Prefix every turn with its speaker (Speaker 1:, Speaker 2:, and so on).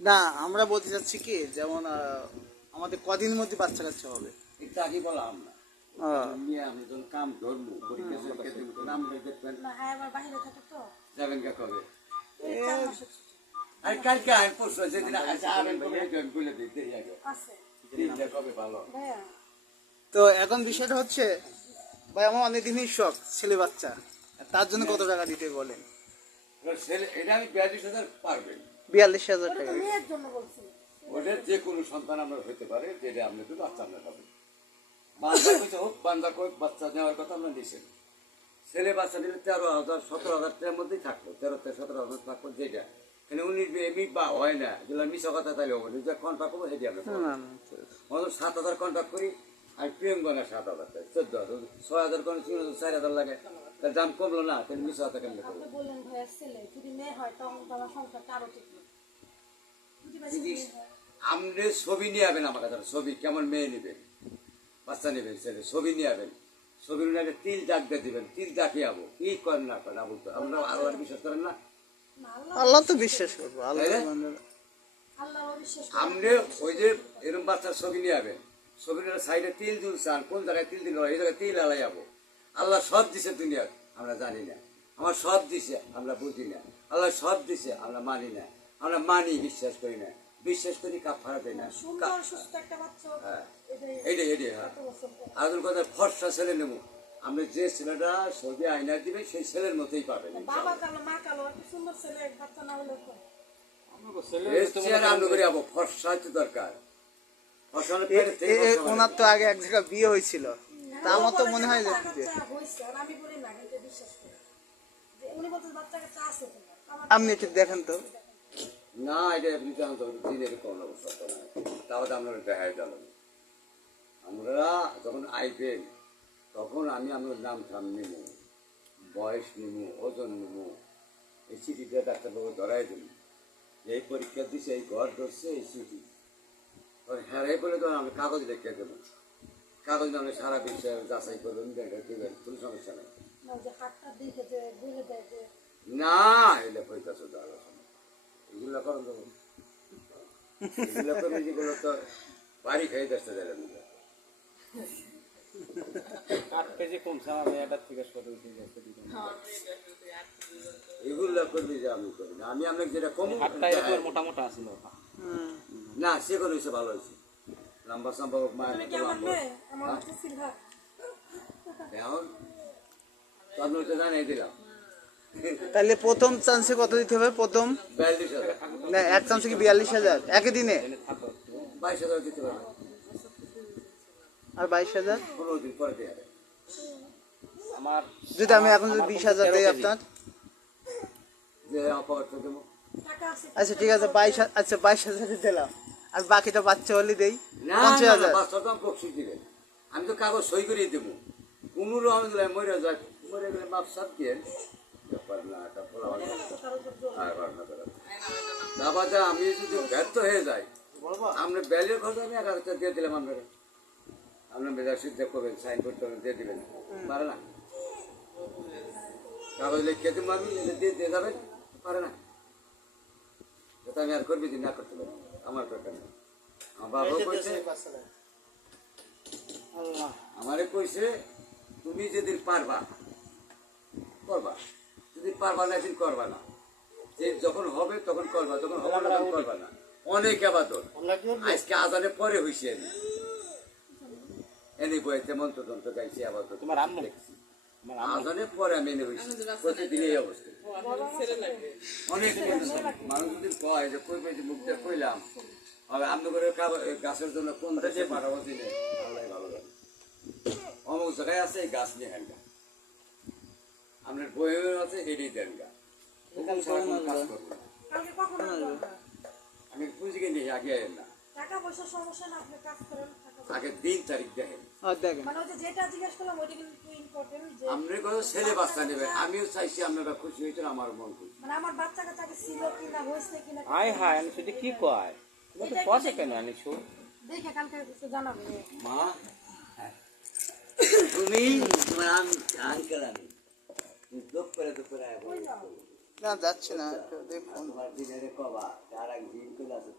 Speaker 1: না আমরা বলতে চাচ্ছি কি যেমন আমাদের কদিন মধ্যে বাচ্চা কাচ্চা হবে।
Speaker 2: একটু আগে বললাম না নিয়ে আমি যখন কাম ধরবো নাম
Speaker 3: হ্যাঁ আমার বাইরে থাকে তো।
Speaker 2: যাবেন কা কবে? আর কালকে আমি পরশু যেদিন বলে দেরি দিনটা কবে ভালো
Speaker 1: তো এখন বিষয়টা হচ্ছে ভাই আমার অনেকদিনই শখ ছেলে বাচ্চা। তার জন্য কত টাকা দিতে বলেন?
Speaker 2: এবার ছেলে এটা আমি বিয়াল্লিশ হাজার পারবেন
Speaker 1: বিয়াল্লিশ হাজার টাকা।
Speaker 2: ওটা যে কোনো সন্তান আমরা হতে পারে যেটা আপনি তো বাচ্চা আমরা পাবেন বান্ধা কইছে হোক বান্ধা কই বাচ্চা নেওয়ার কথা আমরা নিছেন ছেলে বাচ্চা নিলে তেরো হাজার সতেরো হাজার টাকার মধ্যেই থাকল তেরো থেকে সতেরো হাজার থাকল যেটা। কিন্তু উনি এমনি বা হয় না যেগুলো মিশা কথা তাহলে হবে না। যে কন্ট্রাক্ট করব সেটি আমরা পাবো।
Speaker 1: না না
Speaker 2: আমাদের সাত হাজার কন্ট্রাক্ট করি আর প্রিয়ঙ্গনা সাত হাজার টাকা চোদ্দ হাজার ছয় হাজার করে তিন হাজার চার হাজার লাগে। তার দাম কমলো না তাহলে মিশা হাজার কেমন করব?
Speaker 3: আপনি ছেলে
Speaker 2: আরও ছবি নিয়ে যাবেন আমার কাছে ছবি কেমন মেয়ে নেবেন? বাচ্চা নেবেন ছেলে ছবি নিয়ে যাবেন ছবির আগে তিল দাগ দিয়ে দিবেন তিল দাগে যাব কি করেন না করেন আবুল তো আমরা আল্লাহর বিশ্বাস করেন না?
Speaker 3: আল্লাহ
Speaker 1: তো বিশ্বাস করব আল্লাহ
Speaker 2: আপনি ওই যে এরকম বাচ্চার ছবি নিয়ে যাবেন ছবির সাইডে তিল ঝুলছান কোন জায়গায় তিল দিল এই জায়গায় তিল আলাই যাব আল্লাহ সব দিছে দুনিয়া আমরা জানি না। আমার সব দিছে আমরা বুঝি না। আল্লাহ সব দিছে আমরা মানি না। আমরা মানি বিশ্বাস করি না। বিশ্বাস করি কাফারা দেয় না।
Speaker 3: সুন্দর সুস্থ একটা বাচ্চা।
Speaker 2: হ্যাঁ।
Speaker 3: এটাই।
Speaker 2: এইটাই এইটাই হ্যাঁ। আগুন কথা ফর্সা ছেলে নেব। আমরা যে ছেলেটা সৌদি আইনা দিবে সেই ছেলের মতোই পাবে
Speaker 3: বাবা কালো মা কালো সুন্দর ছেলে বাচ্চা না হলে
Speaker 2: ফর্সা হচ্ছে দরকার।
Speaker 1: ওনার তো আগে এক জায়গায় বিয়ে হয়েছিল। তা আমার তো মনে হয় যে
Speaker 3: না
Speaker 1: আপনি একটু দেখেন তো।
Speaker 2: না এটা এমনি জানতে হবে। দিনের কোন অবস্থা তো নাই তাহলে আমরা দেখাই গেল। আমরা যখন আইবেন তখন আমি আমার নাম ঠাম নেব বয়স নেব ওজন নেব এই চিঠিটা ডাক্তারবাবু ধরাই দিন এই পরীক্ষা দিছে এই ঘর ধরছে এই চিঠি হ্যাঁ বলে তো আমি কাগজ লিখে দেবো। কাগজ নামে সারা বিশ্বে যাচাই করবেন দেখে দেবেন কোনো সমস্যা নেই।
Speaker 3: না, যে হাতটা দেখে যে বলে দেয় যে
Speaker 2: না এলে পরীক্ষা শুধু আলোচনা এগুলো করেন তো। এগুলো করে যেগুলো তো বাড়ি খেয়ে দেখতে
Speaker 4: জিজ্ঞেস করে
Speaker 2: এগুলো করবি যে আমি করি না। আমি আপনাকে যেটা কম
Speaker 4: হাতটা এরকম মোটা মোটা আছিল
Speaker 1: হুম।
Speaker 2: না সে কোনো হয়েছে ভালো হয়েছে। লম্বা হোক মায়ের
Speaker 3: তুমি
Speaker 2: মতো
Speaker 3: কি আমার
Speaker 2: লম্বা
Speaker 3: মেয়ে? আমার হচ্ছে সিলভার।
Speaker 2: এখন? তখন তো জানাই দিলাম।
Speaker 1: তাহলে প্রথম চান্সে কত দিতে হবে? প্রথম?
Speaker 2: বিয়াল্লিশ হাজার।
Speaker 1: না এক চান্সে কি বিয়াল্লিশ হাজার? একই দিনে?
Speaker 2: বাইশ হাজার দিতে পারবে
Speaker 1: আর বাইশ হাজার?
Speaker 2: পনেরো দিন পরে দিয়ে যাবে
Speaker 4: আমার
Speaker 1: যদি আমি এখন যদি বিশ হাজার দিই আপনার?
Speaker 2: যে অপরাধ দেবো।
Speaker 3: টাকা আছে।
Speaker 1: আচ্ছা ঠিক আছে বাইশ আচ্ছা বাইশ হাজার দিলাম। আর বাকিটা বাচ্চা হলে দেই।
Speaker 2: না
Speaker 1: পঞ্চাশ হাজার।
Speaker 2: আমি তো কাগজ সই করিয়ে দেবো। কোনো রকম মরে যায়। মরে গেলে মাপ সাপ দিয়ে করা। যা আমি যদি ব্যর্থ হয়ে যাই আমরা ব্যালের কথা আমি এক হাজার দিয়ে দিলাম আপনারা আপনার মেজাজ সিদ্ধ করবেন সাইন করতে হবে দিয়ে দিবেন। পারে না। কাগজ লিখে আমি দিয়ে দিয়ে যাবেন পারে না। এটা আমি আর করবি না করতে পারি? আমার দরকার নেই। আমার বাবাও কইছে আমারে কইছে তুমি যেদিন পারবা করবা। যদি পারবা না সেদিন করবা না। যে যখন হবে তখন করবা যখন হবে না তখন করবা না। অনেক আবাদত। আজকে আজানে পরে হইছে এনে। বইতে মন্ত্র তন্ত্র গাইছে আবাদত
Speaker 4: তোমার আম্মু? আমার আম্মু
Speaker 2: আজানে পরে আমি এনে হইছি প্রতিদিন এই অবস্থা। অনেক মানুষ যদি কয় যে কই পাইছে মুখটা কইলাম? হবে আমি করে গাছের জন্য কোন দেশে পাঠাবো দিনে আল্লাহ ভালো জানে। অমুক জায়গায় আছে এই গাছ নিয়ে হেনগা। আপনার বইয়ের আছে এটাই দেন গা ওখানে ছাড়া কোনো কাজ করব না।
Speaker 3: কালকে কখন আসব? আমরা?
Speaker 2: আমি পুঁজিকে নিয়ে আগে না।
Speaker 3: টাকা পয়সার সমস্যা না আপনি কাজ করেন
Speaker 2: আগে দিন তারিখ দেখেন।
Speaker 1: দেখেন।
Speaker 3: মানে ওই যে যেটা জিজ্ঞেস করলাম ওইটা কিন্তু ইম্পর্টেন্ট যে
Speaker 2: আপনার কথা ছেলে বাচ্চা নেবে আমিও চাইছি আপনারা খুশি হয়েছেন আমার মন খুশি।
Speaker 3: মানে আমার বাচ্চা কাচ্চা আগে ছিল কিনা হয়েছে কিনা
Speaker 4: হাই হাই আমি সেটা কি কয়? তুমি তো পয়সা কেন আনিছো?
Speaker 3: দেখে কালকে কিছু জানাব।
Speaker 2: মা তুমি তোমার আঙ্কেল আমি। দুঃখ করে দুঃখ করে
Speaker 1: না যাচ্ছে না দেখুন।
Speaker 2: তোমার দিনের কবা যার এক দিন করে আছে